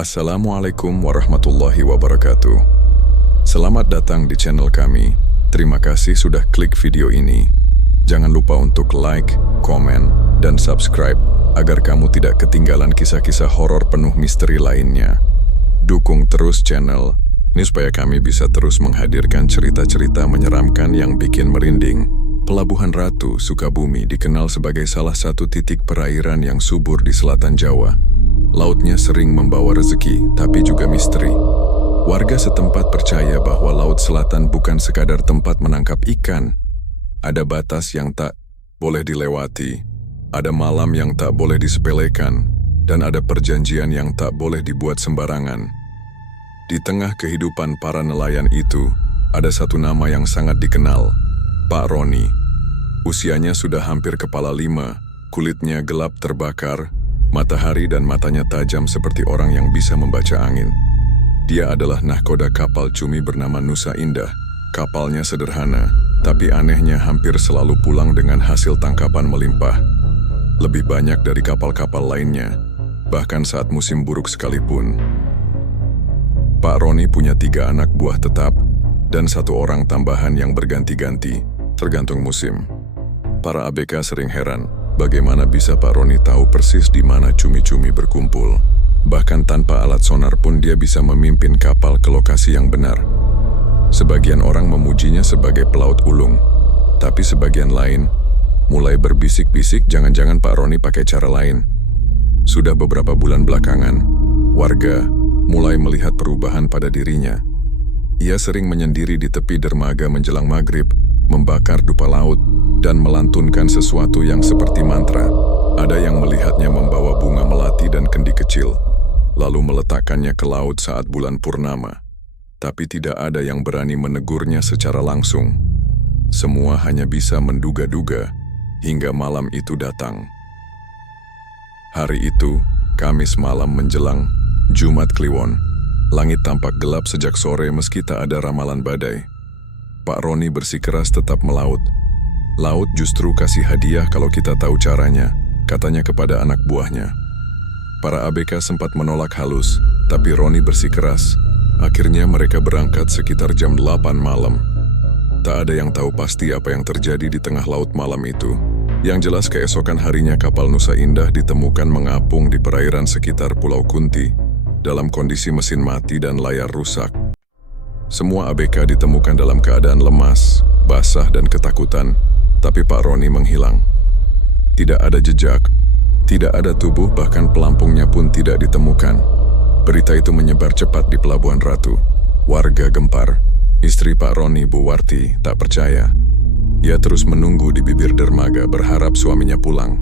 Assalamualaikum warahmatullahi wabarakatuh. Selamat datang di channel kami. Terima kasih sudah klik video ini. Jangan lupa untuk like, komen, dan subscribe agar kamu tidak ketinggalan kisah-kisah horor penuh misteri lainnya. Dukung terus channel ini supaya kami bisa terus menghadirkan cerita-cerita menyeramkan yang bikin merinding. Pelabuhan Ratu, Sukabumi dikenal sebagai salah satu titik perairan yang subur di selatan Jawa. Lautnya sering membawa rezeki, tapi juga misteri. Warga setempat percaya bahwa Laut Selatan bukan sekadar tempat menangkap ikan. Ada batas yang tak boleh dilewati, ada malam yang tak boleh disepelekan, dan ada perjanjian yang tak boleh dibuat sembarangan. Di tengah kehidupan para nelayan itu, ada satu nama yang sangat dikenal, Pak Roni. Usianya sudah hampir kepala 5, kulitnya gelap terbakar, matahari dan matanya tajam seperti orang yang bisa membaca angin. Dia adalah nahkoda kapal cumi bernama Nusa Indah. Kapalnya sederhana, tapi anehnya hampir selalu pulang dengan hasil tangkapan melimpah. Lebih banyak dari kapal-kapal lainnya, bahkan saat musim buruk sekalipun. Pak Roni punya 3 anak buah tetap dan 1 orang tambahan yang berganti-ganti, tergantung musim. Para ABK sering heran, bagaimana bisa Pak Roni tahu persis di mana cumi-cumi berkumpul. Bahkan tanpa alat sonar pun dia bisa memimpin kapal ke lokasi yang benar. Sebagian orang memujinya sebagai pelaut ulung, tapi sebagian lain mulai berbisik-bisik jangan-jangan Pak Roni pakai cara lain. Sudah beberapa bulan belakangan, warga mulai melihat perubahan pada dirinya. Ia sering menyendiri di tepi dermaga menjelang maghrib, membakar dupa laut, dan melantunkan sesuatu yang seperti mantra. Ada yang melihatnya membawa bunga melati dan kendi kecil, lalu meletakkannya ke laut saat bulan purnama. Tapi tidak ada yang berani menegurnya secara langsung. Semua hanya bisa menduga-duga hingga malam itu datang. Hari itu, Kamis malam menjelang Jumat Kliwon. Langit tampak gelap sejak sore meski tak ada ramalan badai. Pak Roni bersikeras tetap melaut. Laut justru kasih hadiah kalau kita tahu caranya, katanya kepada anak buahnya. Para ABK sempat menolak halus, tapi Roni bersikeras. Akhirnya mereka berangkat sekitar jam 8 malam. Tak ada yang tahu pasti apa yang terjadi di tengah laut malam itu. Yang jelas keesokan harinya kapal Nusa Indah ditemukan mengapung di perairan sekitar Pulau Kunti, dalam kondisi mesin mati dan layar rusak. Semua ABK ditemukan dalam keadaan lemas, basah dan ketakutan. Tapi Pak Roni menghilang. Tidak ada jejak, tidak ada tubuh, bahkan pelampungnya pun tidak ditemukan. Berita itu menyebar cepat di Pelabuhan Ratu. Warga gempar. Istri Pak Roni, Bu Warti, tak percaya. Ia terus menunggu di bibir dermaga berharap suaminya pulang.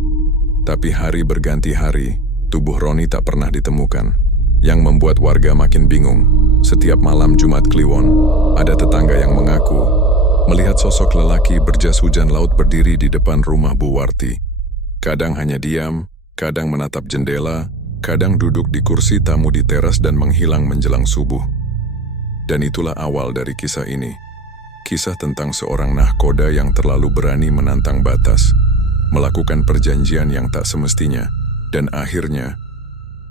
Tapi hari berganti hari, tubuh Roni tak pernah ditemukan. Yang membuat warga makin bingung. Setiap malam Jumat Kliwon, ada tetangga yang mengaku melihat sosok lelaki berjas hujan laut berdiri di depan rumah Bu Warti. Kadang hanya diam, kadang menatap jendela, kadang duduk di kursi tamu di teras dan menghilang menjelang subuh. Dan itulah awal dari kisah ini. Kisah tentang seorang nahkoda yang terlalu berani menantang batas, melakukan perjanjian yang tak semestinya, dan akhirnya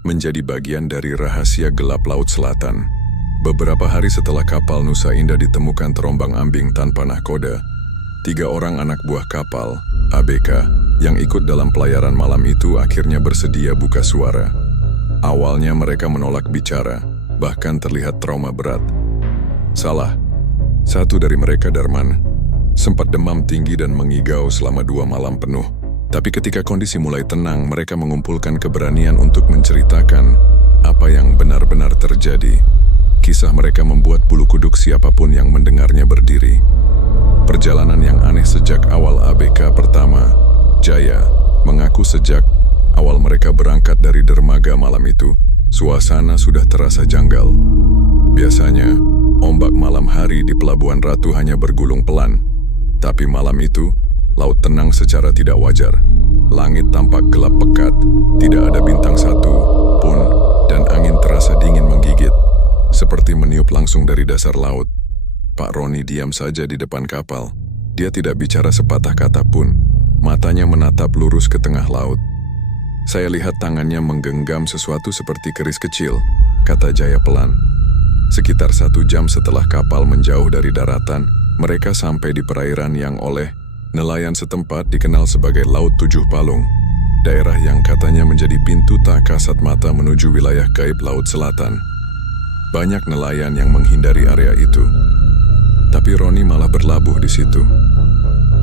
menjadi bagian dari rahasia gelap Laut Selatan. Beberapa hari setelah kapal Nusa Indah ditemukan terombang-ambing tanpa nahkoda, 3 orang anak buah kapal, ABK, yang ikut dalam pelayaran malam itu akhirnya bersedia buka suara. Awalnya mereka menolak bicara, bahkan terlihat trauma berat. Salah, satu dari mereka, Darman, sempat demam tinggi dan mengigau selama 2 malam penuh. Tapi ketika kondisi mulai tenang, mereka mengumpulkan keberanian untuk menceritakan apa yang benar-benar terjadi. Kisah mereka membuat bulu kuduk siapapun yang mendengarnya berdiri. Perjalanan yang aneh sejak awal. ABK pertama, Jaya, mengaku sejak awal mereka berangkat dari dermaga malam itu, suasana sudah terasa janggal. Biasanya, ombak malam hari di Pelabuhan Ratu hanya bergulung pelan. Tapi malam itu, laut tenang secara tidak wajar. Langit tampak gelap pekat, tidak ada bintang satu pun, dan angin terasa dingin menggigit. Seperti meniup langsung dari dasar laut. Pak Roni diam saja di depan kapal. Dia tidak bicara sepatah kata pun. Matanya menatap lurus ke tengah laut. Saya lihat tangannya menggenggam sesuatu seperti keris kecil. kata Jaya pelan. Sekitar 1 jam setelah kapal menjauh dari daratan, mereka sampai di perairan yang oleh nelayan setempat dikenal sebagai Laut Tujuh Palung, daerah yang katanya menjadi pintu tak kasat mata menuju wilayah gaib Laut Selatan. Banyak nelayan yang menghindari area itu, tapi Roni malah berlabuh di situ.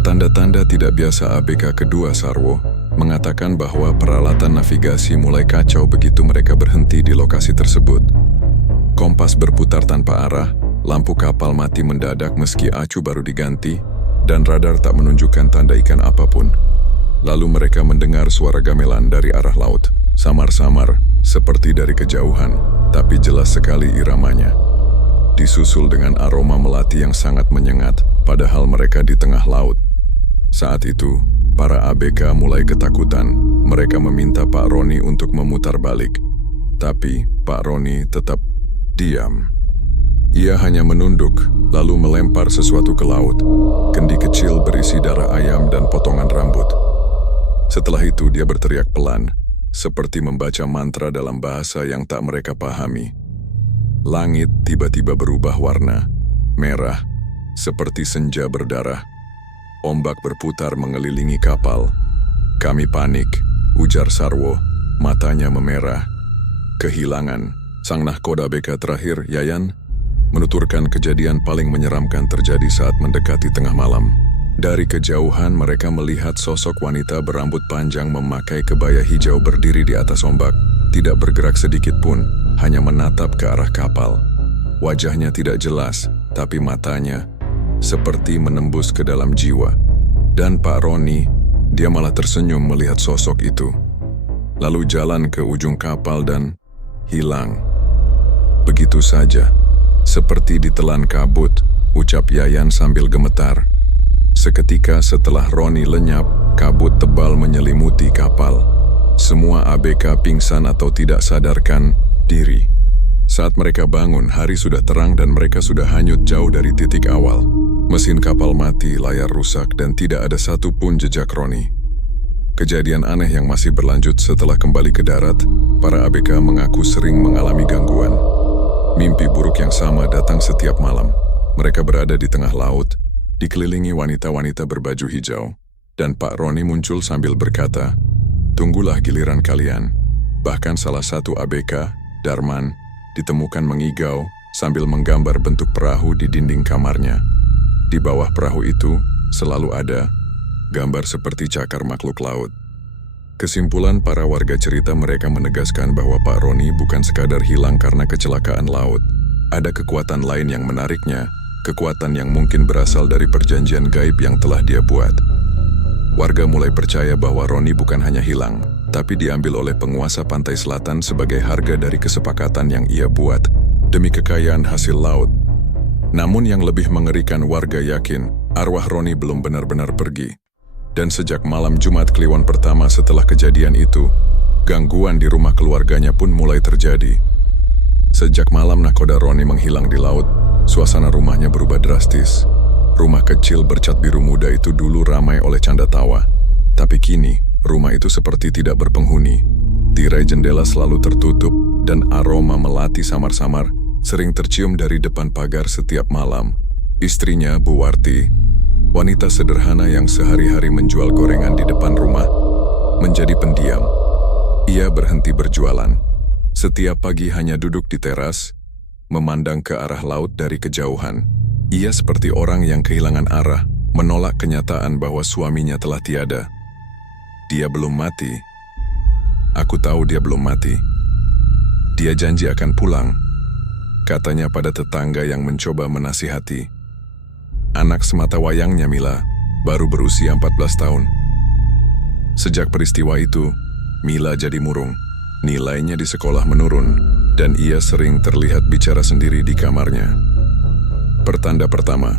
Tanda-tanda tidak biasa ABK kedua Sarwo mengatakan bahwa peralatan navigasi mulai kacau begitu mereka berhenti di lokasi tersebut. Kompas berputar tanpa arah, lampu kapal mati mendadak meski acu baru diganti, dan radar tak menunjukkan tanda ikan apapun. Lalu mereka mendengar suara gamelan dari arah laut, samar-samar, seperti dari kejauhan, tapi jelas sekali iramanya. Disusul dengan aroma melati yang sangat menyengat, padahal mereka di tengah laut. Saat itu, para ABK mulai ketakutan. Mereka meminta Pak Roni untuk memutar balik. Tapi Pak Roni tetap diam. Ia hanya menunduk, lalu melempar sesuatu ke laut. Kendi kecil berisi darah ayam dan potongan rambut. Setelah itu dia berteriak pelan, seperti membaca mantra dalam bahasa yang tak mereka pahami. Langit tiba-tiba berubah warna, merah, seperti senja berdarah. Ombak berputar mengelilingi kapal. Kami panik, ujar Sarwo, matanya memerah. Kehilangan, sang nahkoda ABK terakhir, Yayan, menuturkan kejadian paling menyeramkan terjadi saat mendekati tengah malam. Dari kejauhan mereka melihat sosok wanita berambut panjang memakai kebaya hijau berdiri di atas ombak, tidak bergerak sedikit pun, hanya menatap ke arah kapal. Wajahnya tidak jelas, tapi matanya seperti menembus ke dalam jiwa. Dan Pak Roni, dia malah tersenyum melihat sosok itu. Lalu jalan ke ujung kapal dan hilang. Begitu saja, seperti ditelan kabut, ucap Yayan sambil gemetar. Seketika setelah Roni lenyap, kabut tebal menyelimuti kapal. Semua ABK pingsan atau tidak sadarkan diri. Saat mereka bangun, hari sudah terang dan mereka sudah hanyut jauh dari titik awal. Mesin kapal mati, layar rusak, dan tidak ada satupun jejak Roni. Kejadian aneh yang masih berlanjut setelah kembali ke darat, para ABK mengaku sering mengalami gangguan. Mimpi buruk yang sama datang setiap malam. Mereka berada di tengah laut, dikelilingi wanita-wanita berbaju hijau, dan Pak Roni muncul sambil berkata, "Tunggulah giliran kalian." Bahkan salah satu ABK, Darman, ditemukan mengigau sambil menggambar bentuk perahu di dinding kamarnya. Di bawah perahu itu selalu ada gambar seperti cakar makhluk laut. Kesimpulan para warga cerita mereka menegaskan bahwa Pak Roni bukan sekadar hilang karena kecelakaan laut. Ada kekuatan lain yang menariknya, kekuatan yang mungkin berasal dari perjanjian gaib yang telah dia buat. Warga mulai percaya bahwa Roni bukan hanya hilang, tapi diambil oleh penguasa pantai selatan sebagai harga dari kesepakatan yang ia buat demi kekayaan hasil laut. Namun yang lebih mengerikan, warga yakin arwah Roni belum benar-benar pergi. Dan sejak malam Jumat Kliwon pertama setelah kejadian itu, gangguan di rumah keluarganya pun mulai terjadi. Sejak malam nahkoda Roni menghilang di laut, suasana rumahnya berubah drastis. Rumah kecil bercat biru muda itu dulu ramai oleh canda tawa. Tapi kini, rumah itu seperti tidak berpenghuni. Tirai jendela selalu tertutup dan aroma melati samar-samar sering tercium dari depan pagar setiap malam. Istrinya, Bu Warti, wanita sederhana yang sehari-hari menjual gorengan di depan rumah, menjadi pendiam. Ia berhenti berjualan. Setiap pagi hanya duduk di teras, memandang ke arah laut dari kejauhan. Ia seperti orang yang kehilangan arah, menolak kenyataan bahwa suaminya telah tiada. Dia belum mati. Aku tahu dia belum mati. Dia janji akan pulang, katanya pada tetangga yang mencoba menasihati. Anak semata wayangnya, Mila, baru berusia 14 tahun. Sejak peristiwa itu, Mila jadi murung. Nilainya di sekolah menurun, dan ia sering terlihat bicara sendiri di kamarnya. Pertanda pertama,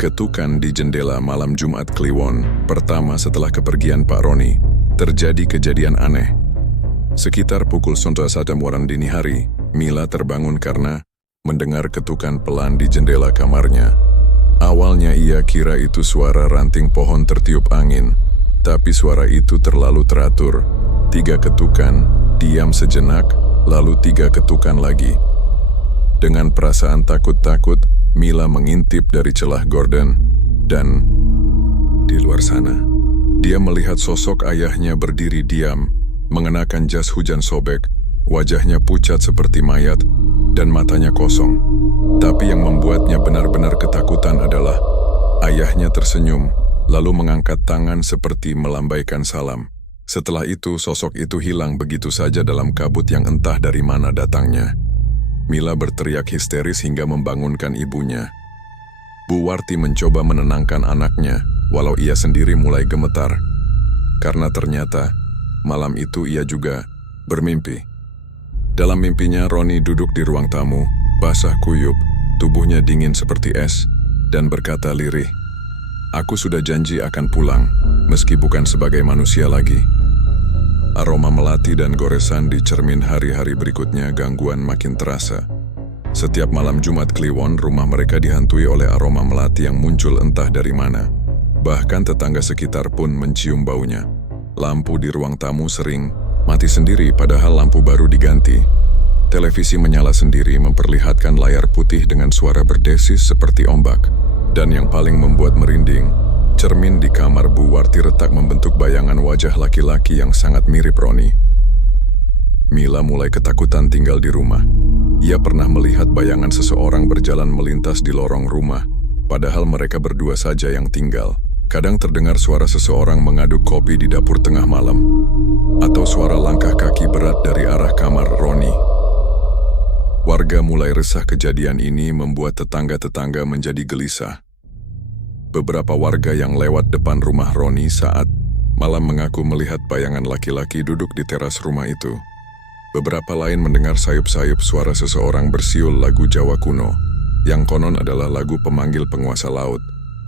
ketukan di jendela malam Jumat Kliwon pertama setelah kepergian Pak Roni. Terjadi kejadian aneh. Sekitar pukul 1 dini hari, Mila terbangun karena mendengar ketukan pelan di jendela kamarnya. Awalnya ia kira itu suara ranting pohon tertiup angin, tapi suara itu terlalu teratur. 3 ketukan, diam sejenak, lalu 3 ketukan lagi. Dengan perasaan takut-takut, Mila mengintip dari celah gorden, dan di luar sana, dia melihat sosok ayahnya berdiri diam, mengenakan jas hujan sobek, wajahnya pucat seperti mayat, dan matanya kosong. Tapi yang membuatnya benar-benar ketakutan adalah ayahnya tersenyum, lalu mengangkat tangan seperti melambaikan salam. Setelah itu, sosok itu hilang begitu saja dalam kabut yang entah dari mana datangnya. Mila berteriak histeris hingga membangunkan ibunya. Bu Warti mencoba menenangkan anaknya, walau ia sendiri mulai gemetar. Karena ternyata, malam itu ia juga bermimpi. Dalam mimpinya, Roni duduk di ruang tamu, basah kuyup, tubuhnya dingin seperti es, dan berkata lirih, "Aku sudah janji akan pulang, meski bukan sebagai manusia lagi." Aroma melati dan goresan di cermin hari-hari berikutnya gangguan makin terasa. Setiap malam Jumat Kliwon, rumah mereka dihantui oleh aroma melati yang muncul entah dari mana. Bahkan tetangga sekitar pun mencium baunya. Lampu di ruang tamu sering mati sendiri padahal lampu baru diganti. Televisi menyala sendiri memperlihatkan layar putih dengan suara berdesis seperti ombak. Dan yang paling membuat merinding, cermin di kamar Bu Warti retak membentuk bayangan wajah laki-laki yang sangat mirip Roni. Mila mulai ketakutan tinggal di rumah. Ia pernah melihat bayangan seseorang berjalan melintas di lorong rumah, padahal mereka berdua saja yang tinggal. Kadang terdengar suara seseorang mengaduk kopi di dapur tengah malam, atau suara langkah kaki berat dari arah kamar Roni. Warga mulai resah. Kejadian ini membuat tetangga-tetangga menjadi gelisah. Beberapa warga yang lewat depan rumah Roni saat malam mengaku melihat bayangan laki-laki duduk di teras rumah itu. Beberapa lain mendengar sayup-sayup suara seseorang bersiul lagu Jawa kuno, yang konon adalah lagu pemanggil penguasa laut.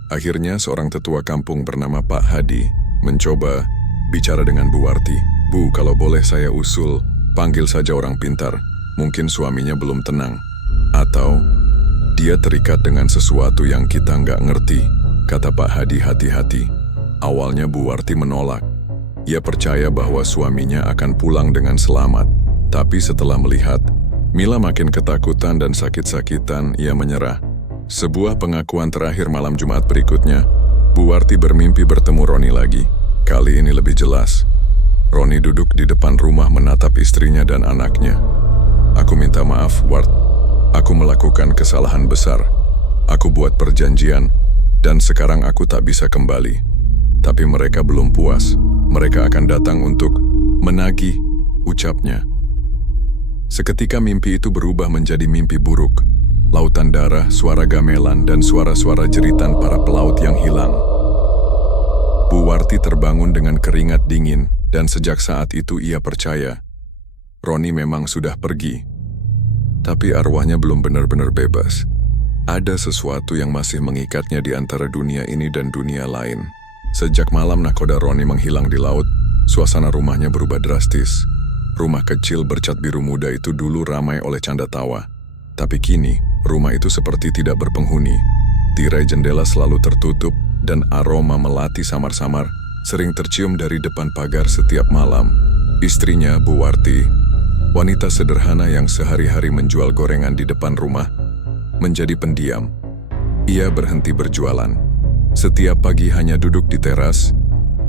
Akhirnya seorang tetua kampung bernama Pak Hadi mencoba bicara dengan Bu Warti. "Bu, kalau boleh saya usul, panggil saja orang pintar. Mungkin suaminya belum tenang. Atau dia terikat dengan sesuatu yang kita nggak ngerti," kata Pak Hadi hati-hati. Awalnya Bu Warti menolak. Ia percaya bahwa suaminya akan pulang dengan selamat. Tapi setelah melihat Mila makin ketakutan dan sakit-sakitan, ia menyerah. Sebuah pengakuan terakhir malam Jumat berikutnya, Bu Warti bermimpi bertemu Roni lagi. Kali ini lebih jelas. Roni duduk di depan rumah menatap istrinya dan anaknya. "Aku minta maaf, Wart. Aku melakukan kesalahan besar. Aku buat perjanjian, dan sekarang aku tak bisa kembali." Tapi mereka belum puas. Mereka akan datang untuk menagih, ucapnya. Seketika mimpi itu berubah menjadi mimpi buruk. Lautan darah, suara gamelan, dan suara-suara jeritan para pelaut yang hilang. Bu Warti terbangun dengan keringat dingin, dan sejak saat itu ia percaya Roni memang sudah pergi. Tapi arwahnya belum benar-benar bebas. Ada sesuatu yang masih mengikatnya di antara dunia ini dan dunia lain. Sejak malam nakoda Roni menghilang di laut, suasana rumahnya berubah drastis. Rumah kecil bercat biru muda itu dulu ramai oleh canda tawa. Tapi kini, rumah itu seperti tidak berpenghuni. Tirai jendela selalu tertutup, dan aroma melati samar-samar sering tercium dari depan pagar setiap malam. Istrinya, Bu Warti, wanita sederhana yang sehari-hari menjual gorengan di depan rumah, menjadi pendiam. Ia berhenti berjualan. Setiap pagi hanya duduk di teras,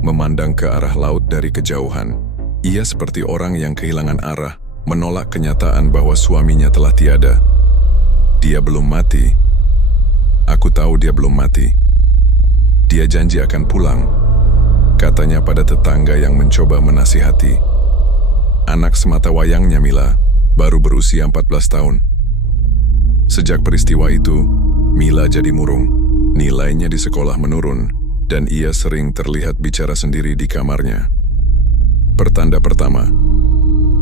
memandang ke arah laut dari kejauhan. Ia seperti orang yang kehilangan arah, menolak kenyataan bahwa suaminya telah tiada. Dia belum mati. Aku tahu dia belum mati. Dia janji akan pulang, katanya pada tetangga yang mencoba menasihati. Anak semata wayangnya Mila baru berusia 14 tahun. Sejak peristiwa itu, Mila jadi murung. Nilainya di sekolah menurun, dan ia sering terlihat bicara sendiri di kamarnya. Pertanda pertama,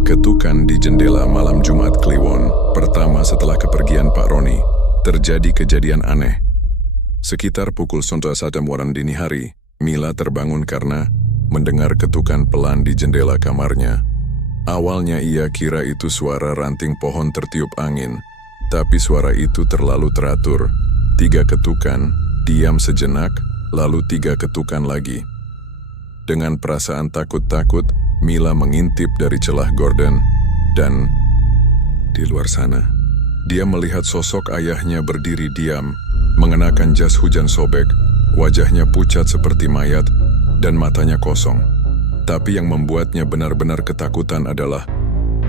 ketukan di jendela malam Jumat Kliwon pertama setelah kepergian Pak Roni. Terjadi kejadian aneh. Sekitar pukul 1 dini hari, Mila terbangun karena mendengar ketukan pelan di jendela kamarnya. Awalnya ia kira itu suara ranting pohon tertiup angin, tapi suara itu terlalu teratur. 3 ketukan, diam sejenak, lalu 3 ketukan lagi. Dengan perasaan takut-takut, Mila mengintip dari celah gorden, dan Di luar sana, dia melihat sosok ayahnya berdiri diam, mengenakan jas hujan sobek, wajahnya pucat seperti mayat, dan matanya kosong. Tapi yang membuatnya benar-benar ketakutan adalah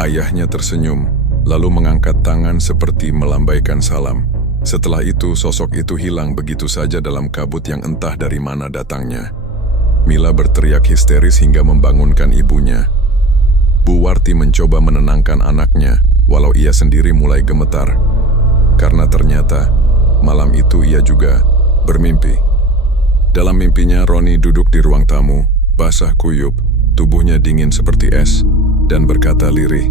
ayahnya tersenyum, lalu mengangkat tangan seperti melambaikan salam. Setelah itu, sosok itu hilang begitu saja dalam kabut yang entah dari mana datangnya. Mila berteriak histeris hingga membangunkan ibunya. Bu Warti mencoba menenangkan anaknya, walau ia sendiri mulai gemetar. Karena ternyata, malam itu ia juga bermimpi. Dalam mimpinya, Roni duduk di ruang tamu, basah kuyup, tubuhnya dingin seperti es, dan berkata lirih,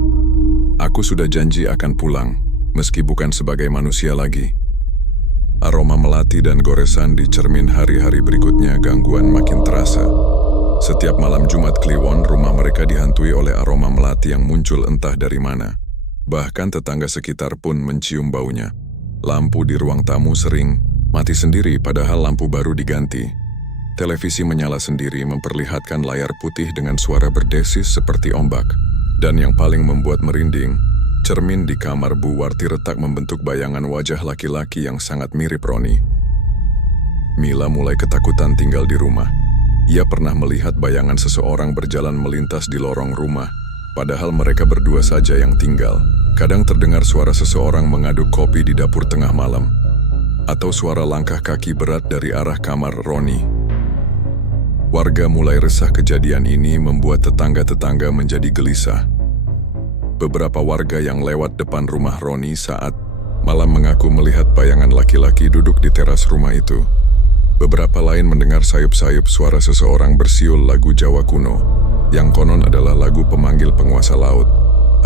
"Aku sudah janji akan pulang, meski bukan sebagai manusia lagi." Aroma melati dan goresan di cermin hari-hari berikutnya gangguan makin terasa. Setiap malam Jumat Kliwon, rumah mereka dihantui oleh aroma melati yang muncul entah dari mana. Bahkan tetangga sekitar pun mencium baunya. Lampu di ruang tamu sering mati sendiri padahal lampu baru diganti. Televisi menyala sendiri memperlihatkan layar putih dengan suara berdesis seperti ombak. Dan yang paling membuat merinding, cermin di kamar Bu Warti retak membentuk bayangan wajah laki-laki yang sangat mirip Roni. Mila mulai ketakutan tinggal di rumah. Ia pernah melihat bayangan seseorang berjalan melintas di lorong rumah, padahal mereka berdua saja yang tinggal. Kadang terdengar suara seseorang mengaduk kopi di dapur tengah malam, atau suara langkah kaki berat dari arah kamar Roni. Warga mulai resah. Kejadian ini membuat tetangga-tetangga menjadi gelisah. Beberapa warga yang lewat depan rumah Roni saat malam mengaku melihat bayangan laki-laki duduk di teras rumah itu. Beberapa lain mendengar sayup-sayup suara seseorang bersiul lagu Jawa kuno, yang konon adalah lagu pemanggil penguasa laut.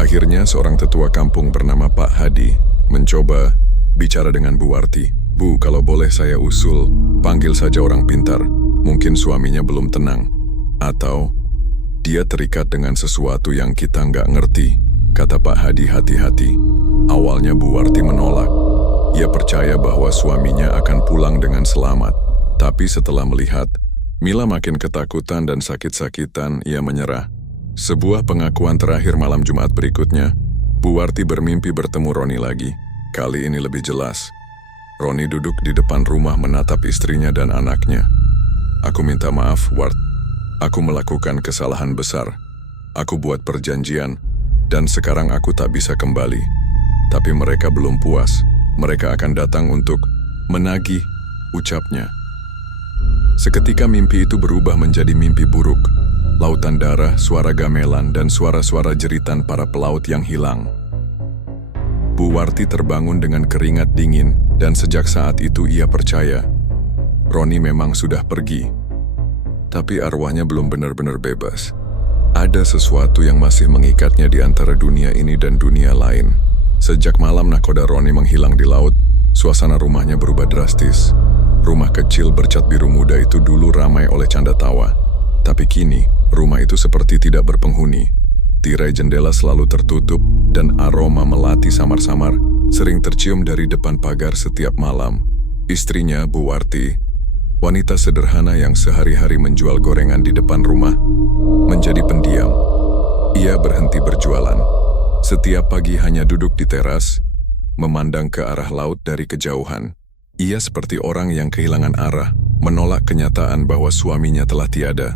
Akhirnya seorang tetua kampung bernama Pak Hadi mencoba bicara dengan Bu Warti. "Bu, kalau boleh saya usul, panggil saja orang pintar. Mungkin suaminya belum tenang. Atau dia terikat dengan sesuatu yang kita nggak ngerti," kata Pak Hadi hati-hati. Awalnya Bu Warti menolak. Ia percaya bahwa suaminya akan pulang dengan selamat. Tapi setelah melihat Mila makin ketakutan dan sakit-sakitan, ia menyerah. Sebuah pengakuan terakhir malam Jumat berikutnya, Bu Warti bermimpi bertemu Roni lagi. Kali ini lebih jelas. Roni duduk di depan rumah menatap istrinya dan anaknya. "Aku minta maaf, Ward. Aku melakukan kesalahan besar. Aku buat perjanjian, dan sekarang aku tak bisa kembali. Tapi mereka belum puas. Mereka akan datang untuk menagih," ucapnya. Seketika mimpi itu berubah menjadi mimpi buruk. Lautan darah, suara gamelan, dan suara-suara jeritan para pelaut yang hilang. Bu Warti terbangun dengan keringat dingin, dan sejak saat itu ia percaya Roni memang sudah pergi. Tapi arwahnya belum benar-benar bebas. Ada sesuatu yang masih mengikatnya di antara dunia ini dan dunia lain. Sejak malam nakoda Roni menghilang di laut, suasana rumahnya berubah drastis. Rumah kecil bercat biru muda itu dulu ramai oleh canda tawa. Tapi kini, rumah itu seperti tidak berpenghuni. Tirai jendela selalu tertutup, dan aroma melati samar-samar sering tercium dari depan pagar setiap malam. Istrinya, Bu Warti, wanita sederhana yang sehari-hari menjual gorengan di depan rumah, menjadi pendiam. Ia berhenti berjualan. Setiap pagi hanya duduk di teras, memandang ke arah laut dari kejauhan. Ia seperti orang yang kehilangan arah, menolak kenyataan bahwa suaminya telah tiada.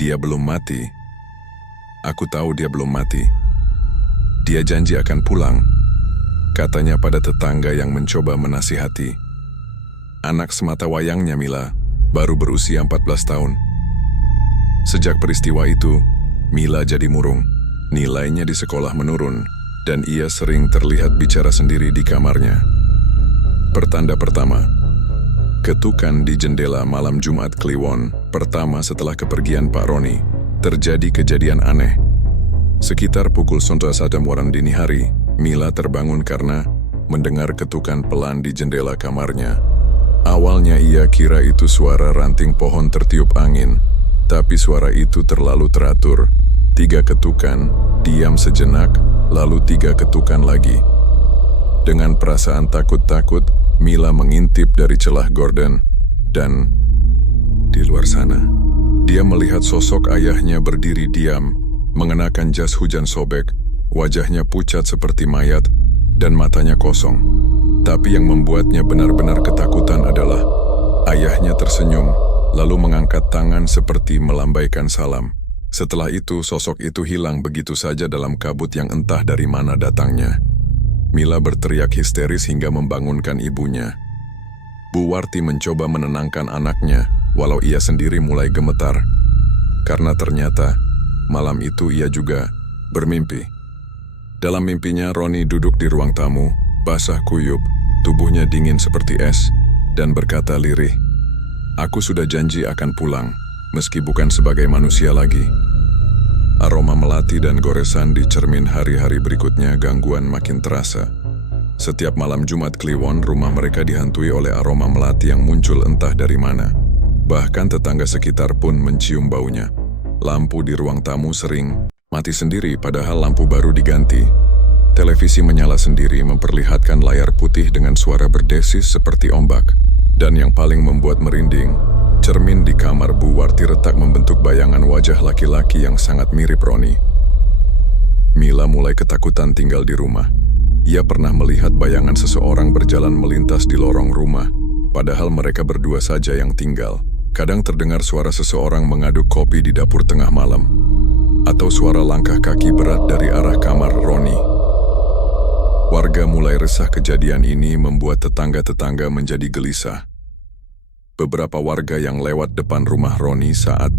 Dia belum mati. Aku tahu dia belum mati. Dia janji akan pulang, katanya pada tetangga yang mencoba menasihati. Anak semata wayangnya Mila baru berusia 14 tahun. Sejak peristiwa itu, Mila jadi murung. Nilainya di sekolah menurun, dan ia sering terlihat bicara sendiri di kamarnya. Pertanda pertama, ketukan di jendela malam Jumat Kliwon pertama setelah kepergian Pak Roni. Terjadi kejadian aneh. Sekitar pukul 1 dini hari, Mila terbangun karena mendengar ketukan pelan di jendela kamarnya. Awalnya ia kira itu suara ranting pohon tertiup angin, tapi suara itu terlalu teratur. 3 ketukan, diam sejenak, lalu 3 ketukan lagi. Dengan perasaan takut-takut, Mila mengintip dari celah gorden, dan di luar sana, dia melihat sosok ayahnya berdiri diam, mengenakan jas hujan sobek, Wajahnya pucat seperti mayat dan matanya kosong. Tapi yang membuatnya benar-benar ketakutan adalah ayahnya tersenyum, lalu mengangkat tangan seperti melambaikan salam. Setelah itu, sosok itu hilang begitu saja dalam kabut yang entah dari mana datangnya. Mila berteriak histeris hingga membangunkan ibunya. Bu Warti mencoba menenangkan anaknya, walau ia sendiri mulai gemetar. Karena ternyata, malam itu ia juga bermimpi. Dalam mimpinya, Roni duduk di ruang tamu, basah kuyup, tubuhnya dingin seperti es, dan berkata lirih, "Aku sudah janji akan pulang, meski bukan sebagai manusia lagi." Aroma melati dan goresan di cermin hari-hari berikutnya gangguan makin terasa. Setiap malam Jumat Kliwon, rumah mereka dihantui oleh aroma melati yang muncul entah dari mana. Bahkan tetangga sekitar pun mencium baunya. Lampu di ruang tamu sering mati sendiri padahal lampu baru diganti. Televisi menyala sendiri memperlihatkan layar putih dengan suara berdesis seperti ombak. Dan yang paling membuat merinding, cermin di kamar Bu Warti retak membentuk bayangan wajah laki-laki yang sangat mirip Roni. Mila mulai ketakutan tinggal di rumah. Ia pernah melihat bayangan seseorang berjalan melintas di lorong rumah, padahal mereka berdua saja yang tinggal. Kadang terdengar suara seseorang mengaduk kopi di dapur tengah malam, atau suara langkah kaki berat dari arah kamar Roni. Warga mulai resah. Kejadian ini membuat tetangga-tetangga menjadi gelisah. Beberapa warga yang lewat depan rumah Roni saat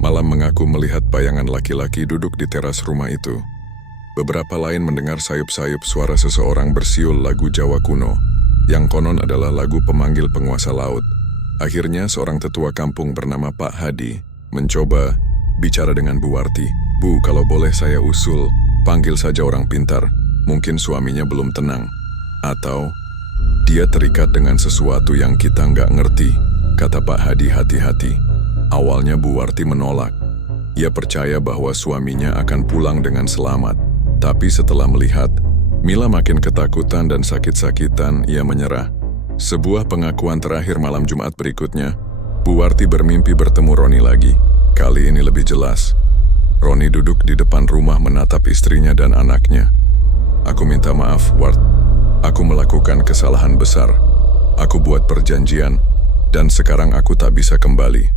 malam mengaku melihat bayangan laki-laki duduk di teras rumah itu. Beberapa lain mendengar sayup-sayup suara seseorang bersiul lagu Jawa kuno, yang konon adalah lagu pemanggil penguasa laut. Akhirnya seorang tetua kampung bernama Pak Hadi mencoba bicara dengan Bu Warti. "Bu, kalau boleh saya usul, panggil saja orang pintar. Mungkin suaminya belum tenang. Atau dia terikat dengan sesuatu yang kita nggak ngerti," kata Pak Hadi hati-hati. Awalnya Bu Warti menolak. Ia percaya bahwa suaminya akan pulang dengan selamat. Tapi setelah melihat Mila makin ketakutan dan sakit-sakitan, ia menyerah. Sebuah pengakuan terakhir malam Jumat berikutnya, Bu Warti bermimpi bertemu Roni lagi. Kali ini lebih jelas. Roni duduk di depan rumah menatap istrinya dan anaknya. "Aku minta maaf, Wart. Aku melakukan kesalahan besar. Aku buat perjanjian, dan sekarang aku tak bisa kembali.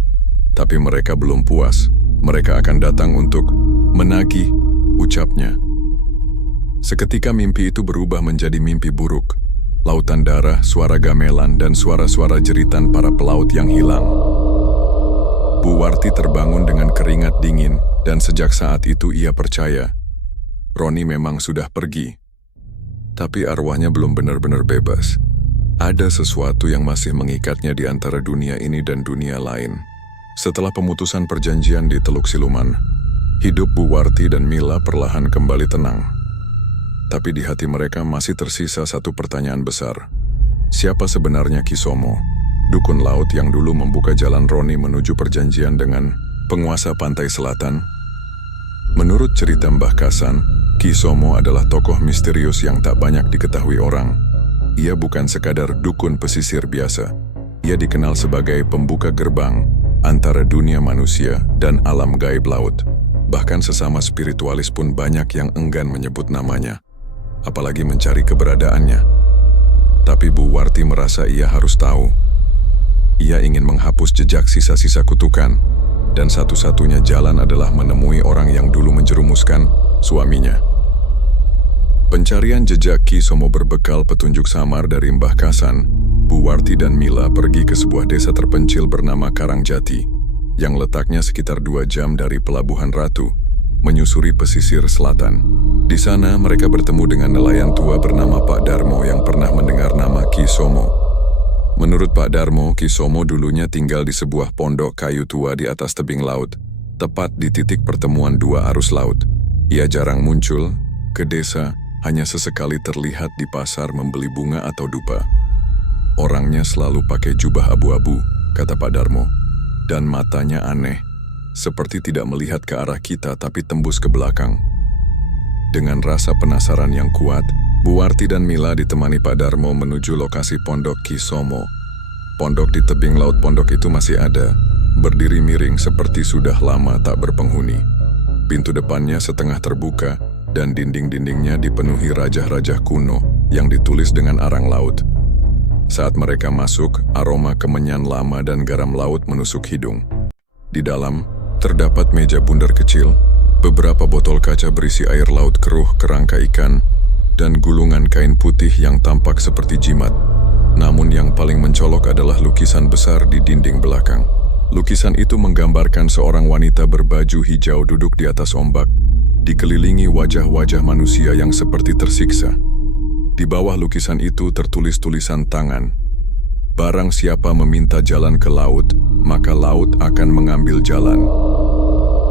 Tapi mereka belum puas. Mereka akan datang untuk menagih," ucapnya. Seketika mimpi itu berubah menjadi mimpi buruk. Lautan darah, suara gamelan, dan suara-suara jeritan para pelaut yang hilang. Bu Warti terbangun dengan keringat dingin, dan sejak saat itu ia percaya Roni memang sudah pergi. Tapi arwahnya belum benar-benar bebas. Ada sesuatu yang masih mengikatnya di antara dunia ini dan dunia lain. Setelah pemutusan perjanjian di Teluk Siluman, hidup Bu Warti dan Mila perlahan kembali tenang. Tapi di hati mereka masih tersisa satu pertanyaan besar. Siapa sebenarnya Kisomo, dukun laut yang dulu membuka jalan Roni menuju perjanjian dengan penguasa pantai selatan? Menurut cerita Mbah Kasan, Kisomo adalah tokoh misterius yang tak banyak diketahui orang. Ia bukan sekadar dukun pesisir biasa. Ia dikenal sebagai pembuka gerbang antara dunia manusia dan alam gaib laut. Bahkan sesama spiritualis pun banyak yang enggan menyebut namanya, apalagi mencari keberadaannya. Tapi Bu Warti merasa ia harus tahu. Ia ingin menghapus jejak sisa-sisa kutukan, dan satu-satunya jalan adalah menemui orang yang dulu menjerumuskan suaminya. Pencarian jejak Kisomo berbekal petunjuk samar dari Mbah Kasan. Bu Warti dan Mila pergi ke sebuah desa terpencil bernama Karangjati, yang letaknya sekitar 2 jam dari Pelabuhan Ratu, menyusuri pesisir selatan. Di sana mereka bertemu dengan nelayan tua bernama Pak Darmo yang pernah mendengar nama Kisomo. Menurut Pak Darmo, Kisomo dulunya tinggal di sebuah pondok kayu tua di atas tebing laut, tepat di titik pertemuan 2 arus laut. Ia jarang muncul ke desa, hanya sesekali terlihat di pasar membeli bunga atau dupa. Orangnya selalu pakai jubah abu-abu, kata Pak Darmo, dan matanya aneh, seperti tidak melihat ke arah kita tapi tembus ke belakang. Dengan rasa penasaran yang kuat, Bu Warti dan Mila ditemani Pak Darmo menuju lokasi pondok Kisomo. Pondok di tebing laut pondok itu masih ada, berdiri miring seperti sudah lama tak berpenghuni. Pintu depannya setengah terbuka, dan dinding-dindingnya dipenuhi rajah-rajah kuno yang ditulis dengan arang laut. Saat mereka masuk, aroma kemenyan lama dan garam laut menusuk hidung. Di dalam, terdapat meja bundar kecil, beberapa botol kaca berisi air laut keruh kerangka ikan, dan gulungan kain putih yang tampak seperti jimat. Namun yang paling mencolok adalah lukisan besar di dinding belakang. Lukisan itu menggambarkan seorang wanita berbaju hijau duduk di atas ombak, dikelilingi wajah-wajah manusia yang seperti tersiksa. Di bawah lukisan itu tertulis tulisan tangan. Barang siapa meminta jalan ke laut, maka laut akan mengambil jalan.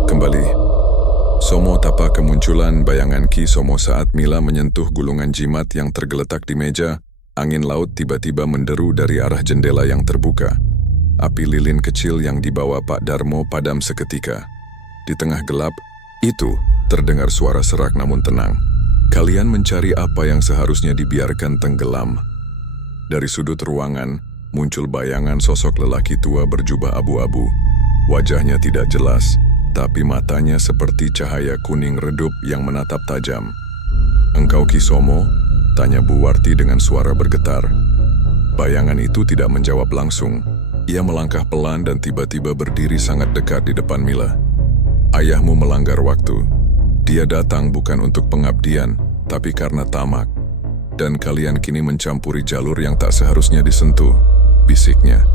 Kembali. Somo tapa kemunculan bayangan Ki Somo saat Mila menyentuh gulungan jimat yang tergeletak di meja. Angin laut tiba-tiba menderu dari arah jendela yang terbuka. Api lilin kecil yang dibawa Pak Darmo padam seketika. Di tengah gelap, itu terdengar suara serak namun tenang. Kalian mencari apa yang seharusnya dibiarkan tenggelam. Dari sudut ruangan, muncul bayangan sosok lelaki tua berjubah abu-abu. Wajahnya tidak jelas, tapi matanya seperti cahaya kuning redup yang menatap tajam. "Engkau Ki Somo?" tanya Bu Warti dengan suara bergetar. Bayangan itu tidak menjawab langsung. Ia melangkah pelan dan tiba-tiba berdiri sangat dekat di depan Mila. "Ayahmu melanggar waktu. Dia datang bukan untuk pengabdian, tapi karena tamak. Dan kalian kini mencampuri jalur yang tak seharusnya disentuh," bisiknya.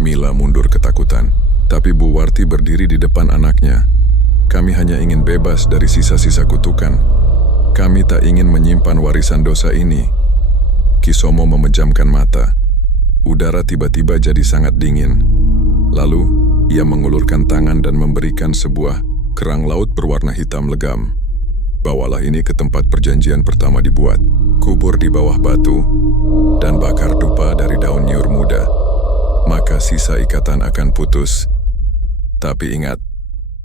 Mila mundur ketakutan, tapi Bu Warti berdiri di depan anaknya. "Kami hanya ingin bebas dari sisa-sisa kutukan. Kami tak ingin menyimpan warisan dosa ini." Ki Somo memejamkan mata. Udara tiba-tiba jadi sangat dingin. Lalu, ia mengulurkan tangan dan memberikan sebuah kerang laut berwarna hitam legam. "Bawalah ini ke tempat perjanjian pertama dibuat. Kubur di bawah batu, dan bakar dupa dari daun nyur muda. Maka sisa ikatan akan putus. Tapi ingat,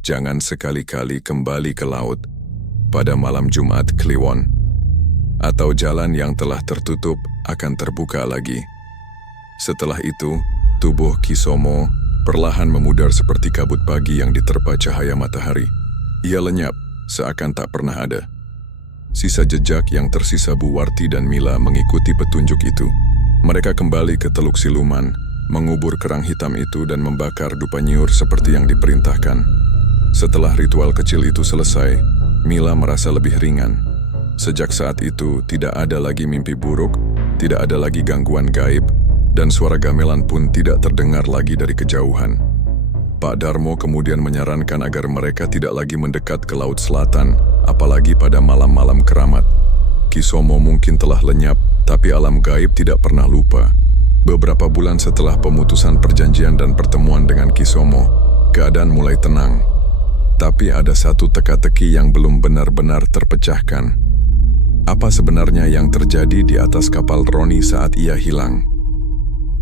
jangan sekali-kali kembali ke laut pada malam Jumat Kliwon, atau jalan yang telah tertutup akan terbuka lagi." Setelah itu, tubuh Ki Somo perlahan memudar seperti kabut pagi yang diterpa cahaya matahari. Ia lenyap, seakan tak pernah ada. Sisa jejak yang tersisa Bu Warti dan Mila mengikuti petunjuk itu. Mereka kembali ke Teluk Siluman, mengubur kerang hitam itu dan membakar dupa nyiur seperti yang diperintahkan. Setelah ritual kecil itu selesai, Mila merasa lebih ringan. Sejak saat itu, tidak ada lagi mimpi buruk, tidak ada lagi gangguan gaib, dan suara gamelan pun tidak terdengar lagi dari kejauhan. Pak Darmo kemudian menyarankan agar mereka tidak lagi mendekat ke Laut Selatan, apalagi pada malam-malam keramat. Ki Somo mungkin telah lenyap, tapi alam gaib tidak pernah lupa. Beberapa bulan setelah pemutusan perjanjian dan pertemuan dengan Ki Somo, keadaan mulai tenang. Tapi ada satu teka-teki yang belum benar-benar terpecahkan. Apa sebenarnya yang terjadi di atas kapal Roni saat ia hilang?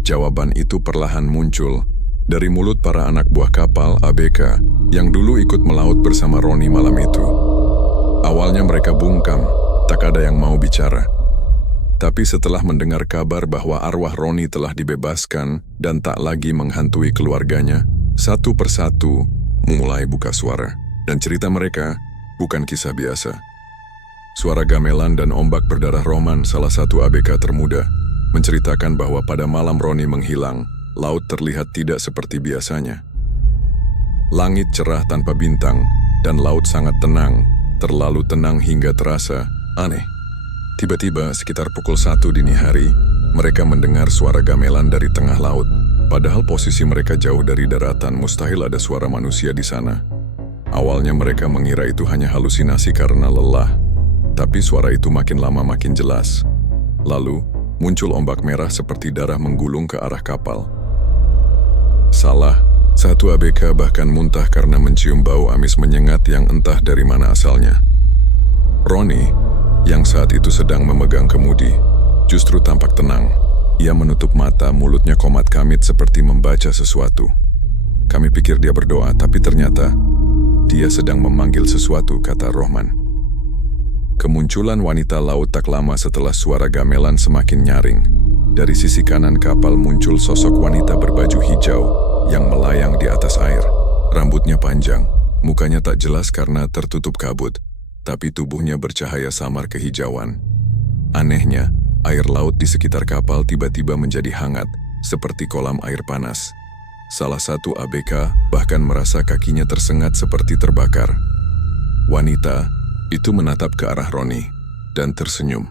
Jawaban itu perlahan muncul dari mulut para anak buah kapal ABK yang dulu ikut melaut bersama Roni malam itu. Awalnya mereka bungkam, tak ada yang mau bicara. Tapi setelah mendengar kabar bahwa arwah Roni telah dibebaskan dan tak lagi menghantui keluarganya, satu persatu mulai buka suara. Dan cerita mereka bukan kisah biasa. Suara gamelan dan ombak berdarah Roman, salah satu ABK termuda, menceritakan bahwa pada malam Roni menghilang, laut terlihat tidak seperti biasanya. Langit cerah tanpa bintang, dan laut sangat tenang, terlalu tenang hingga terasa aneh. Tiba-tiba sekitar pukul 1 dini hari, mereka mendengar suara gamelan dari tengah laut. Padahal posisi mereka jauh dari daratan, mustahil ada suara manusia di sana. Awalnya mereka mengira itu hanya halusinasi karena lelah, tapi suara itu makin lama makin jelas. Lalu, muncul ombak merah seperti darah menggulung ke arah kapal. Salah, satu ABK bahkan muntah karena mencium bau amis menyengat yang entah dari mana asalnya. Roni, yang saat itu sedang memegang kemudi, justru tampak tenang. Ia menutup mata, mulutnya komat kamit seperti membaca sesuatu. Kami pikir dia berdoa, tapi ternyata dia sedang memanggil sesuatu, kata Rohman. Kemunculan wanita laut tak lama setelah suara gamelan semakin nyaring. Dari sisi kanan kapal muncul sosok wanita berbaju hijau yang melayang di atas air. Rambutnya panjang, mukanya tak jelas karena tertutup kabut. tapi tubuhnya bercahaya samar kehijauan. Anehnya, air laut di sekitar kapal tiba-tiba menjadi hangat, seperti kolam air panas. Salah satu ABK bahkan merasa kakinya tersengat seperti terbakar. Wanita itu menatap ke arah Roni dan tersenyum.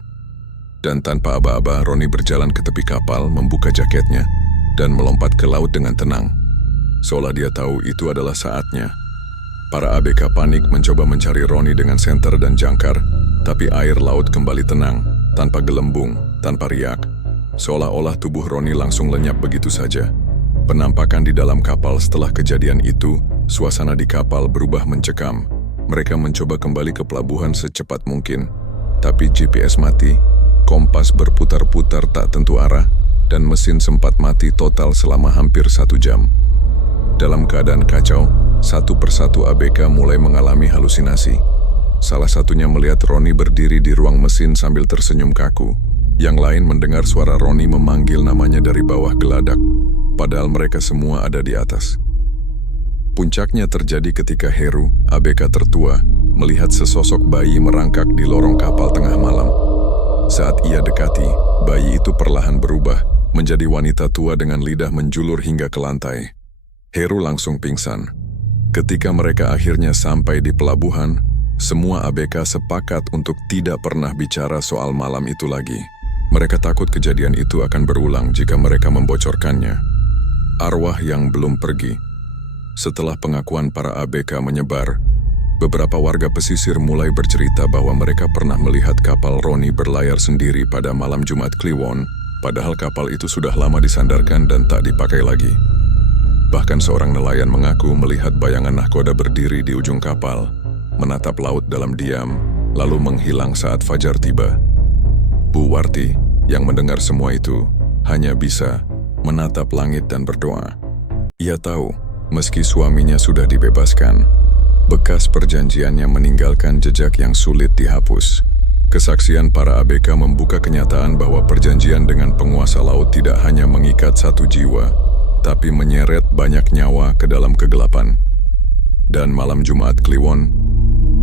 Dan tanpa aba-aba, Roni berjalan ke tepi kapal, membuka jaketnya, dan melompat ke laut dengan tenang. Seolah dia tahu itu adalah saatnya. Para ABK panik mencoba mencari Roni dengan senter dan jangkar, tapi air laut kembali tenang, tanpa gelembung, tanpa riak. Seolah-olah tubuh Roni langsung lenyap begitu saja. Penampakan di dalam kapal setelah kejadian itu, suasana di kapal berubah mencekam. Mereka mencoba kembali ke pelabuhan secepat mungkin, tapi GPS mati, kompas berputar-putar tak tentu arah, dan mesin sempat mati total selama hampir 1 jam. Dalam keadaan kacau, satu persatu ABK mulai mengalami halusinasi. Salah satunya melihat Roni berdiri di ruang mesin sambil tersenyum kaku. Yang lain mendengar suara Roni memanggil namanya dari bawah geladak, padahal mereka semua ada di atas. Puncaknya terjadi ketika Heru, ABK tertua, melihat sesosok bayi merangkak di lorong kapal tengah malam. Saat ia dekati, bayi itu perlahan berubah menjadi wanita tua dengan lidah menjulur hingga ke lantai. Heru langsung pingsan. Ketika mereka akhirnya sampai di pelabuhan, semua ABK sepakat untuk tidak pernah bicara soal malam itu lagi. Mereka takut kejadian itu akan berulang jika mereka membocorkannya. Arwah yang belum pergi. Setelah pengakuan para ABK menyebar, beberapa warga pesisir mulai bercerita bahwa mereka pernah melihat kapal Roni berlayar sendiri pada malam Jumat Kliwon, padahal kapal itu sudah lama disandarkan dan tak dipakai lagi. Bahkan seorang nelayan mengaku melihat bayangan nahkoda berdiri di ujung kapal, menatap laut dalam diam, lalu menghilang saat fajar tiba. Bu Warti, yang mendengar semua itu, hanya bisa menatap langit dan berdoa. Ia tahu, meski suaminya sudah dibebaskan, bekas perjanjiannya meninggalkan jejak yang sulit dihapus. Kesaksian para ABK membuka kenyataan bahwa perjanjian dengan penguasa laut tidak hanya mengikat satu jiwa, tapi menyeret banyak nyawa ke dalam kegelapan. Dan malam Jumat Kliwon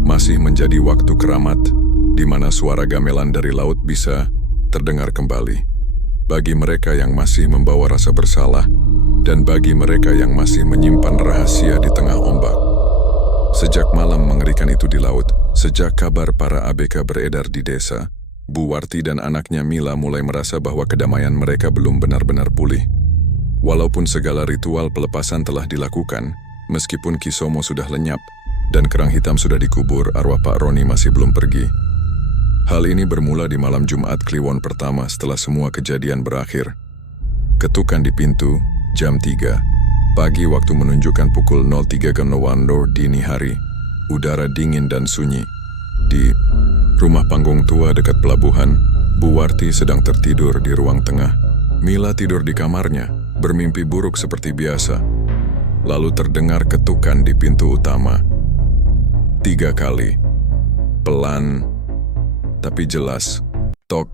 masih menjadi waktu keramat, di mana suara gamelan dari laut bisa terdengar kembali. Bagi mereka yang masih membawa rasa bersalah, dan bagi mereka yang masih menyimpan rahasia di tengah ombak. Sejak malam mengerikan itu di laut, sejak kabar para ABK beredar di desa, Bu Warti dan anaknya Mila mulai merasa bahwa kedamaian mereka belum benar-benar pulih. Walaupun segala ritual pelepasan telah dilakukan, meskipun Kisomo sudah lenyap, dan kerang hitam sudah dikubur, arwah Pak Roni masih belum pergi. Hal ini bermula di malam Jumat Kliwon pertama setelah semua kejadian berakhir. Ketukan di pintu, jam 3 pagi waktu menunjukkan pukul 03.00 dini hari. Udara dingin dan sunyi. Di rumah panggung tua dekat pelabuhan, Bu Warti sedang tertidur di ruang tengah. Mila tidur di kamarnya, bermimpi buruk seperti biasa. Lalu terdengar ketukan di pintu utama. 3 kali. Pelan, tapi jelas. Tok,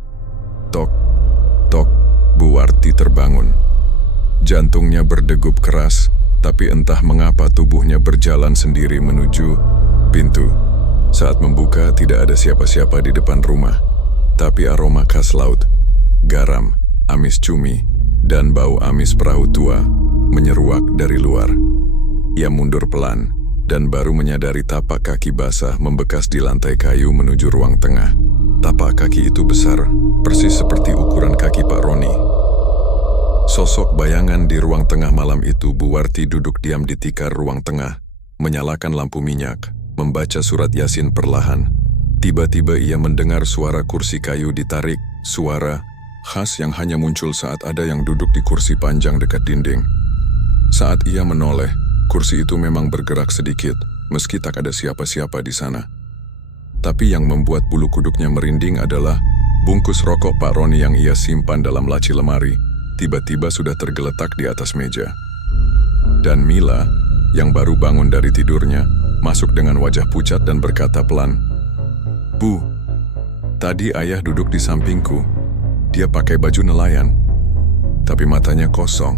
tok, tok. Bu Warti terbangun. Jantungnya berdegup keras, tapi entah mengapa tubuhnya berjalan sendiri menuju pintu. Saat membuka, tidak ada siapa-siapa di depan rumah, tapi aroma khas laut, garam, amis cumi, dan bau amis perahu tua menyeruak dari luar. Ia mundur pelan, dan baru menyadari tapak kaki basah membekas di lantai kayu menuju ruang tengah. Tapak kaki itu besar, persis seperti ukuran kaki Pak Roni. Sosok bayangan di ruang tengah malam itu. Bu Warti duduk diam di tikar ruang tengah, menyalakan lampu minyak, membaca surat Yasin perlahan. Tiba-tiba ia mendengar suara kursi kayu ditarik, suara khas yang hanya muncul saat ada yang duduk di kursi panjang dekat dinding. Saat ia menoleh, kursi itu memang bergerak sedikit, meski tak ada siapa-siapa di sana. Tapi yang membuat bulu kuduknya merinding adalah bungkus rokok Pak Roni yang ia simpan dalam laci lemari, tiba-tiba sudah tergeletak di atas meja. Dan Mila, yang baru bangun dari tidurnya, masuk dengan wajah pucat dan berkata pelan, "Bu, tadi ayah duduk di sampingku. Dia pakai baju nelayan, tapi matanya kosong.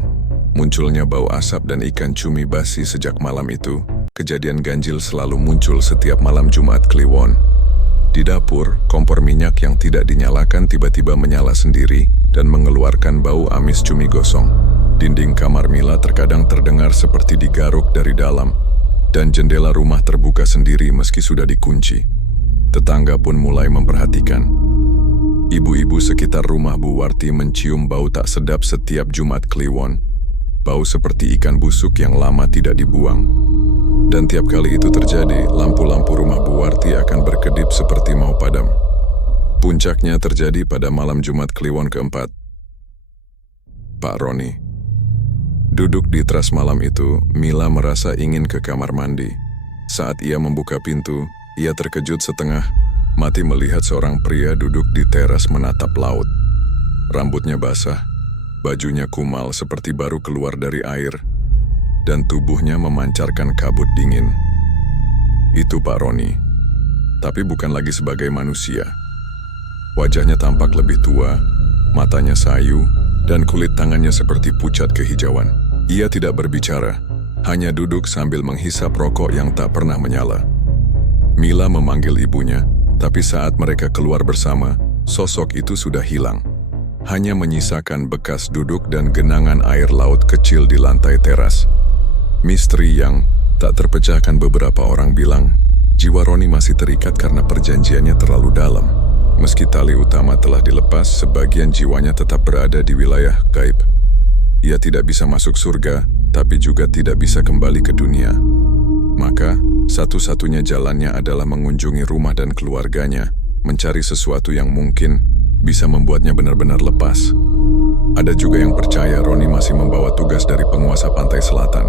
Munculnya bau asap dan ikan cumi basi sejak malam itu. Kejadian ganjil selalu muncul setiap malam Jumat Kliwon. Di dapur, kompor minyak yang tidak dinyalakan tiba-tiba menyala sendiri dan mengeluarkan bau amis cumi gosong. Dinding kamar Mila terkadang terdengar seperti digaruk dari dalam, dan jendela rumah terbuka sendiri meski sudah dikunci. Tetangga pun mulai memperhatikan. Ibu-ibu sekitar rumah Bu Warti mencium bau tak sedap setiap Jumat Kliwon. Bau seperti ikan busuk yang lama tidak dibuang. Dan tiap kali itu terjadi, lampu-lampu rumah Bu Warti akan berkedip seperti mau padam. Puncaknya terjadi pada malam Jumat Kliwon keempat. Pak Roni. Duduk di teras malam itu, Mila merasa ingin ke kamar mandi. Saat ia membuka pintu, ia terkejut setengah mati melihat seorang pria duduk di teras menatap laut. Rambutnya basah, bajunya kumal seperti baru keluar dari air, dan tubuhnya memancarkan kabut dingin. Itu Pak Roni, tapi bukan lagi sebagai manusia. Wajahnya tampak lebih tua, matanya sayu, dan kulit tangannya seperti pucat kehijauan. Ia tidak berbicara, hanya duduk sambil menghisap rokok yang tak pernah menyala. Mila memanggil ibunya, tapi saat mereka keluar bersama, sosok itu sudah hilang. Hanya menyisakan bekas duduk dan genangan air laut kecil di lantai teras. Misteri yang tak terpecahkan. Beberapa orang bilang, jiwa Roni masih terikat karena perjanjiannya terlalu dalam. Meski tali utama telah dilepas, sebagian jiwanya tetap berada di wilayah gaib. Ia tidak bisa masuk surga, tapi juga tidak bisa kembali ke dunia. Maka, satu-satunya jalannya adalah mengunjungi rumah dan keluarganya, mencari sesuatu yang mungkin bisa membuatnya benar-benar lepas. Ada juga yang percaya Roni masih membawa tugas dari penguasa pantai selatan.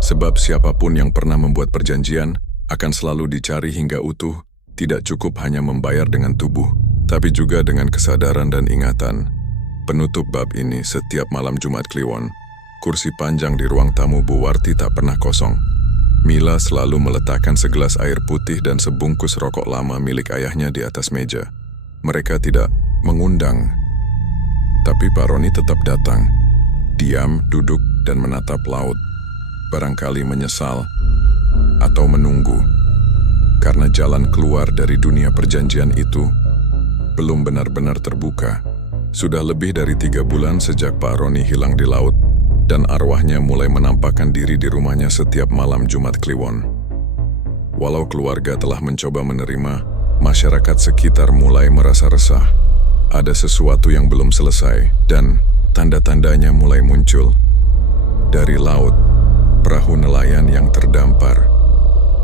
Sebab siapapun yang pernah membuat perjanjian akan selalu dicari hingga utuh, tidak cukup hanya membayar dengan tubuh, tapi juga dengan kesadaran dan ingatan. Penutup bab ini setiap malam Jumat Kliwon, kursi panjang di ruang tamu Bu Warti tak pernah kosong. Mila selalu meletakkan segelas air putih dan sebungkus rokok lama milik ayahnya di atas meja. Mereka tidak mengundang, tapi Pak Roni tetap datang, diam, duduk, dan menatap laut. Barangkali menyesal atau menunggu, karena jalan keluar dari dunia perjanjian itu belum benar-benar terbuka. Sudah lebih dari 3 bulan sejak Pak Roni hilang di laut, dan arwahnya mulai menampakkan diri di rumahnya setiap malam Jumat Kliwon. Walau keluarga telah mencoba menerima, masyarakat sekitar mulai merasa resah. Ada sesuatu yang belum selesai, dan tanda-tandanya mulai muncul. Dari laut, perahu nelayan yang terdampar.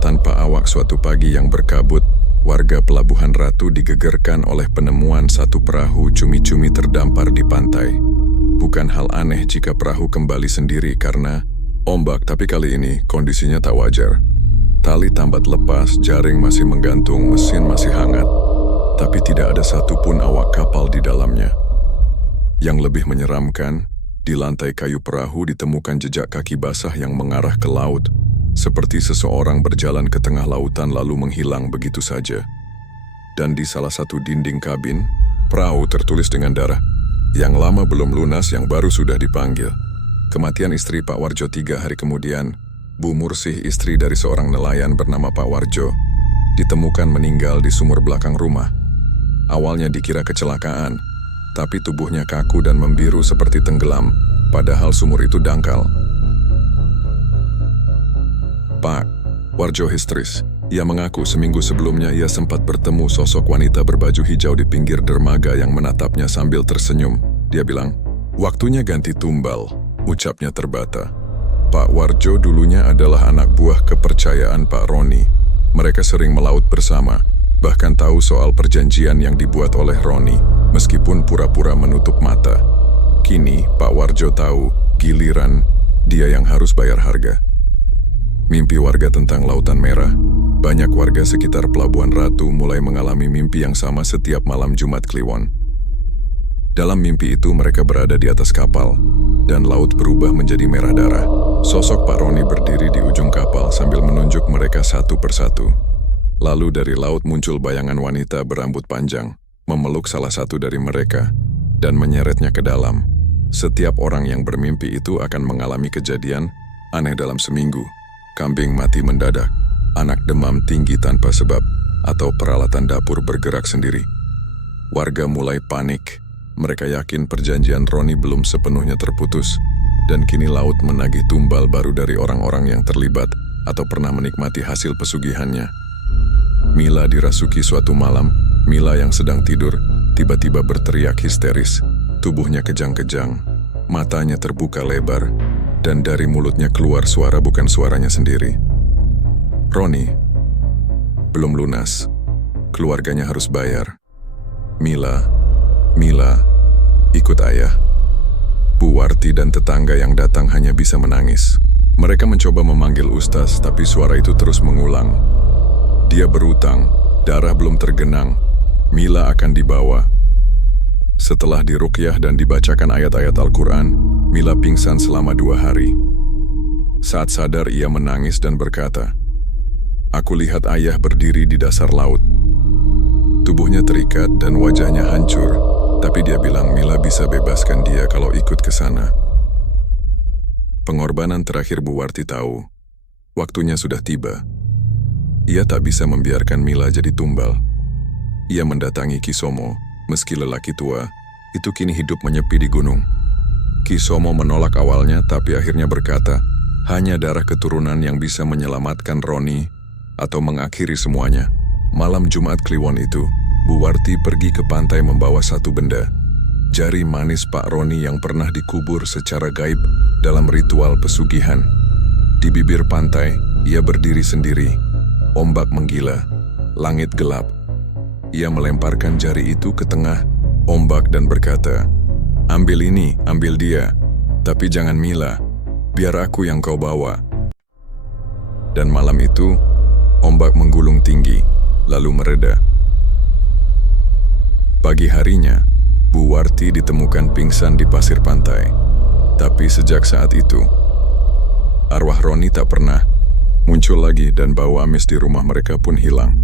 Tanpa awak suatu pagi yang berkabut, warga Pelabuhan Ratu digegerkan oleh penemuan satu perahu cumi-cumi terdampar di pantai. Bukan hal aneh jika perahu kembali sendiri karena ombak, tapi kali ini kondisinya tak wajar. Tali tambat lepas, jaring masih menggantung, mesin masih hangat, tapi tidak ada satupun awak kapal di dalamnya. Yang lebih menyeramkan, di lantai kayu perahu ditemukan jejak kaki basah yang mengarah ke laut, seperti seseorang berjalan ke tengah lautan lalu menghilang begitu saja. Dan di salah satu dinding kabin, perahu tertulis dengan darah. Yang lama belum lunas, yang baru sudah dipanggil. Kematian istri Pak Warjo 3 hari kemudian, Bu Mursih, istri dari seorang nelayan bernama Pak Warjo, ditemukan meninggal di sumur belakang rumah. Awalnya dikira kecelakaan, tapi tubuhnya kaku dan membiru seperti tenggelam, padahal sumur itu dangkal. Pak Warjo histeris. Ia mengaku seminggu sebelumnya ia sempat bertemu sosok wanita berbaju hijau di pinggir dermaga yang menatapnya sambil tersenyum. Dia bilang, "Waktunya ganti tumbal," ucapnya terbata. Pak Warjo dulunya adalah anak buah kepercayaan Pak Roni. Mereka sering melaut bersama, bahkan tahu soal perjanjian yang dibuat oleh Roni, meskipun pura-pura menutup mata. Kini Pak Warjo tahu, giliran dia yang harus bayar harga. Mimpi warga tentang Lautan Merah. Banyak warga sekitar Pelabuhan Ratu mulai mengalami mimpi yang sama setiap malam Jumat Kliwon. Dalam mimpi itu mereka berada di atas kapal, dan laut berubah menjadi merah darah. Sosok Pak Roni berdiri di ujung kapal sambil menunjuk mereka satu persatu. Lalu dari laut muncul bayangan wanita berambut panjang, memeluk salah satu dari mereka, dan menyeretnya ke dalam. Setiap orang yang bermimpi itu akan mengalami kejadian aneh dalam seminggu. Kambing mati mendadak, anak demam tinggi tanpa sebab, atau peralatan dapur bergerak sendiri. Warga mulai panik. Mereka yakin perjanjian Roni belum sepenuhnya terputus, dan kini laut menagih tumbal baru dari orang-orang yang terlibat atau pernah menikmati hasil pesugihannya. Mila dirasuki suatu malam. Mila yang sedang tidur tiba-tiba berteriak histeris. Tubuhnya kejang-kejang, matanya terbuka lebar, dan dari mulutnya keluar suara bukan suaranya sendiri. Roni, belum lunas. Keluarganya harus bayar. Mila, ikut ayah. Bu Warti dan tetangga yang datang hanya bisa menangis. Mereka mencoba memanggil Ustaz, tapi suara itu terus mengulang. Dia berutang, darah belum tergenang. Mila akan dibawa. Setelah diruqyah dan dibacakan ayat-ayat Al-Quran, Mila pingsan selama 2 hari. Saat sadar ia menangis dan berkata, "Aku lihat ayah berdiri di dasar laut." Tubuhnya terikat dan wajahnya hancur, tapi dia bilang Mila bisa bebaskan dia kalau ikut ke sana. Pengorbanan terakhir Bu Warti tahu, waktunya sudah tiba. Ia tak bisa membiarkan Mila jadi tumbal. Ia mendatangi Ki Somo, meski lelaki tua, itu kini hidup menyepi di gunung. Ki Somo menolak awalnya, tapi akhirnya berkata, hanya darah keturunan yang bisa menyelamatkan Roni atau mengakhiri semuanya. Malam Jumat Kliwon itu, Bu Warti pergi ke pantai membawa satu benda, jari manis Pak Roni yang pernah dikubur secara gaib dalam ritual pesugihan. Di bibir pantai, ia berdiri sendiri. Ombak menggila, langit gelap. Ia melemparkan jari itu ke tengah ombak dan berkata, "Ambil ini, ambil dia, tapi jangan Mila, biar aku yang kau bawa." Dan malam itu, ombak menggulung tinggi, lalu mereda. Pagi harinya, Bu Warti ditemukan pingsan di pasir pantai. Tapi sejak saat itu, arwah Roni tak pernah muncul lagi dan bau amis di rumah mereka pun hilang.